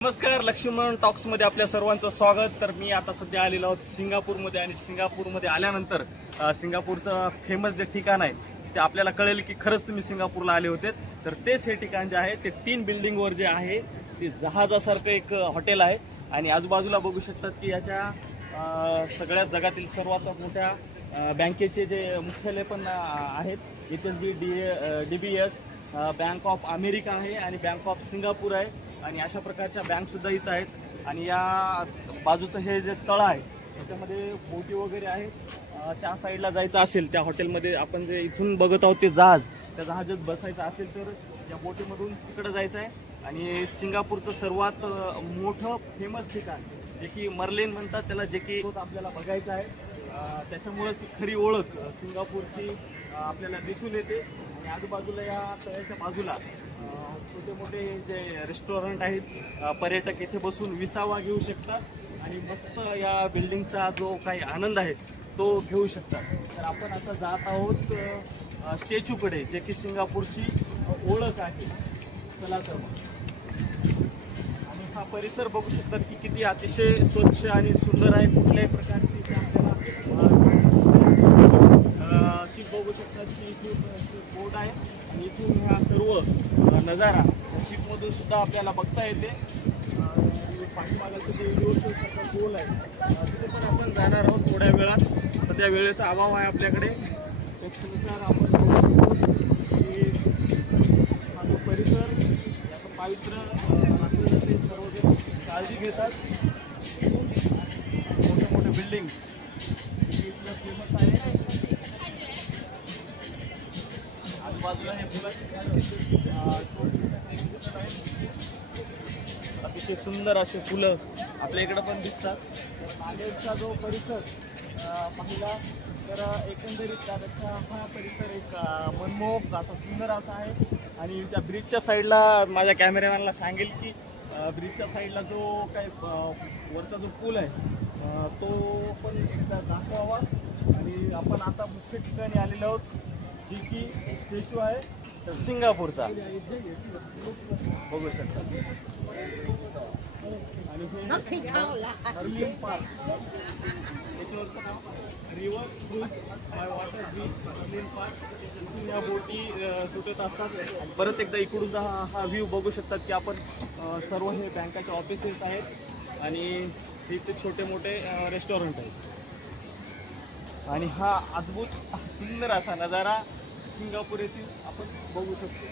नमस्कार, लक्ष्मण टॉक्समध्ये आपल्या सर्वांचं स्वागत। तर मी आता सध्या आलेलो आहोत सिंगापूरमध्ये आणि सिंगापूरमध्ये आल्यानंतर सिंगापूरचं फेमस जे ठिकाण आहे ते आपल्याला कळेल की खरंच तुम्ही सिंगापूरला आले होते। तर तेच हे ठिकाण जे आहे ते 3 बिल्डिंगवर जे आहे ते जहाजासारखं एक हॉटेल आहे आणि आजूबाजूला बघू शकतात की याच्या सगळ्या जगातील सर्वात मोठ्या बँकेचे जे मुख्यालय पण आहेत। HSB DBS, bank of America आहे आणि बँक ऑफ सिंगापूर आहे आणि अशा प्रकारच्या बँक सुद्धा इथं आहेत। आणि या बाजूचं हे जे तळ आहे त्याच्यामध्ये बोटी वगैरे आहेत। त्या साईडला जायचं असेल त्या हॉटेलमध्ये आपण जे इथून बघत आहोत ते जहाज, त्या जहाजात बसायचं असेल तर या बोटीमधून तिकडे जायचं आहे। आणि सिंगापूरचं सर्वात मोठं फेमस ठिकाण जे की मर्लिन म्हणतात त्याला, जे की आपल्याला बघायचं आहे। त्याच्यामुळेच खरी ओळख सिंगापूरची आपल्याला दिसून येते। आणि आजूबाजूला या तळ्याच्या बाजूला छोटे मोठे जे रेस्टॉरंट आहेत, पर्यटक येथे बसून विसावा घेऊ शकतात आणि मस्त या बिल्डिंगचा जो काही आनंद आहे तो घेऊ शकतात। तर आपण आता जात आहोत स्टॅच्यूकडे, जे की सिंगापूरची ओळख आहे। चला तर आणि हा परिसर बघू शकतात की किती अतिशय स्वच्छ आणि सुंदर आहे। कुठल्याही प्रकारची आपल्याला बघू शकतात की इथून बोट आहे आणि इथून हा सर्व नजारा शिपमधून सुद्धा आपल्याला बघता येते। पाठीमागाचं जे युनिव्हर्सिटीचा गोल आहे तिथे पण आपण जाणार आहोत थोड्या वेळात। सध्या वेळेचा अभाव आहे आपल्याकडे, त्याच्यानुसार आपण हा जो परिसर याचं पावित्र्य ते सर्वजण काळजी घेतात। मोठे मोठे बिल्डिंग इथलं फेमस आहे। आजूबाजूला हे अतिशय सुंदर असे फुलं आपल्या इकडे पण दिसतात। मागेचा जो परिसर पाहिला तर एकंदरीत त्यापेक्षा हा परिसर एक मनमोहक असा सुंदर असा आहे। आणि त्या ब्रिजच्या साईडला माझ्या कॅमेरामॅनला सांगेल की ब्रिजच्या साईडला जो काही वरचा जो पूल आहे तो पण एकदा दाखवावा। आणि आपण आता मुख्य ठिकाणी आलेलो आहोत जी की स्टॅच्यू आहे तर सिंगापूरचा बघू शकता। आणि मर्लिन पार्क, त्याच्यावरचं नाव river cruise by water beach Merlion park. या बोटी सुटत असतात। परत एकदा इकडून हा व्ह्यू बघू शकतात की आपण सर्व हे बँकाचे ऑफिसेस आहेत आणि इथे छोटे मोठे रेस्टॉरंट आहेत। आणि हा अद्भुत सुंदर असा नजारा सिंगापूर येथील आपण बघू शकतो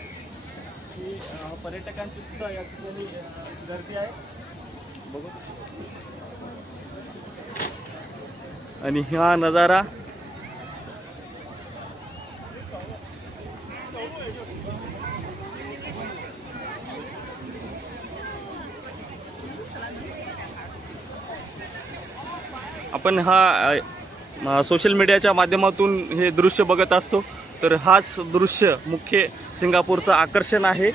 की पर्यटकांची सुद्धा या ठिकाणी गर्दी आहे बघू। आणि हा नजारा आपण सोशल मीडियाच्या माध्यमातून हे दृश्य बघत असतो। तर हाच दृश्य मुख्य सिंगापूरचं आकर्षण आहे।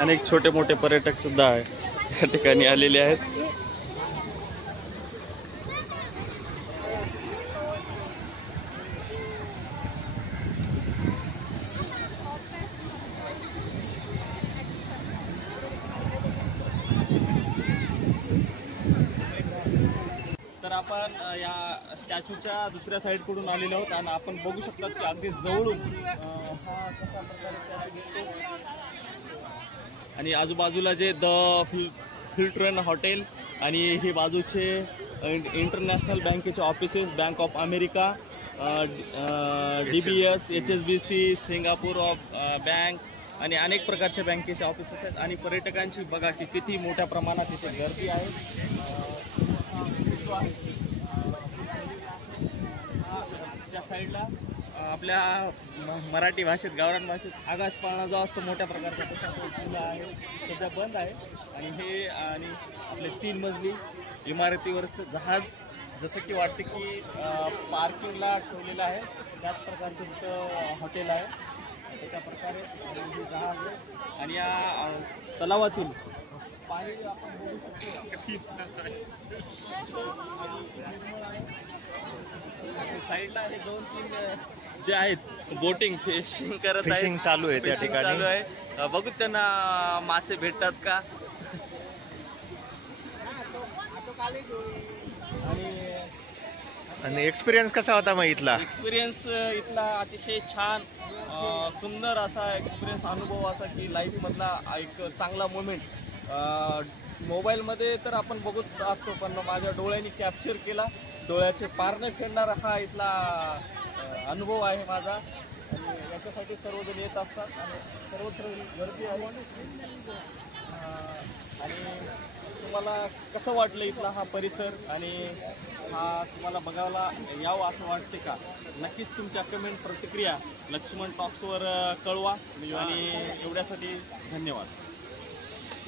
अनेक छोटे मोठे पर्यटक सुद्धा या ठिकाणी आलेले आहेत। तर आपण या स्टॅच्यूच्या दुसऱ्या साईडकडून आलेलो आहोत आणि आपण बघू शकतात की अगदी जवळून हा कसा प्रकारे दिसतो। आणि आजूबाजूला जे द हिल्टन हॉटेल आणि हे बाजूचे इंटरनॅशनल बँकेचे offices, bank of America, DBS, HSBC, Singapore of bank आणि अनेक प्रकारच्या बँकेचे ऑफिसेस आहेत। आणि पर्यटकांची बघा की किती मोठ्या प्रमाणात इथे गर्दी आहे। त्या साईडला आपल्या मराठी भाषेत, गावरान भाषेत आगाश पाळणा जो असतो मोठ्या प्रकारचा तसा तो किल्ला आहे, सध्या बंद आहे। आणि हे आणि आपले 3 मजली इमारतीवरचं जहाज जसं की वाटते की पार्किंगला ठेवलेलं आहे त्याच प्रकारचं तिथं हॉटेल आहे। त्याच्या प्रकारे जहाज आणि या तलावातील पाणी आपण बघू शकतो साईडला हे 2-3 जे आहेत बोटिंग फिशिंग करत आहेत, फिशिंग चालू आहे त्या ठिकाणी. चालू आहे. बघू त्यांना मासे भेटतात का. आणि एक्सपिरियन्स कसा होता मग इथला? एक्सपिरियन्स इथला अतिशय छान, सुंदर असा एक्सपिरियन्स, अनुभव असा की लाईफ मधला एक चांगला मोमेंट. मोबाईलमध्ये तर आपण बघत असतो, पण माझ्या डोळ्यांनी कॅप्चर केला. डोळ्याचे पारणे फेडणारा हा इथला अनुभव आहे माझा. आणि याच्यासाठी सर्वजण येत असतात आणि सर्वत्र गर्दी आहे. आणि तुम्हाला कसं वाटलं इथला हा परिसर आणि हा तुम्हाला बघायला यावं असं वाटते का? नक्कीच तुमच्या कमेंट प्रतिक्रिया लक्ष्मण टॉक्सवर कळवा. आणि एवढ्यासाठी धन्यवाद.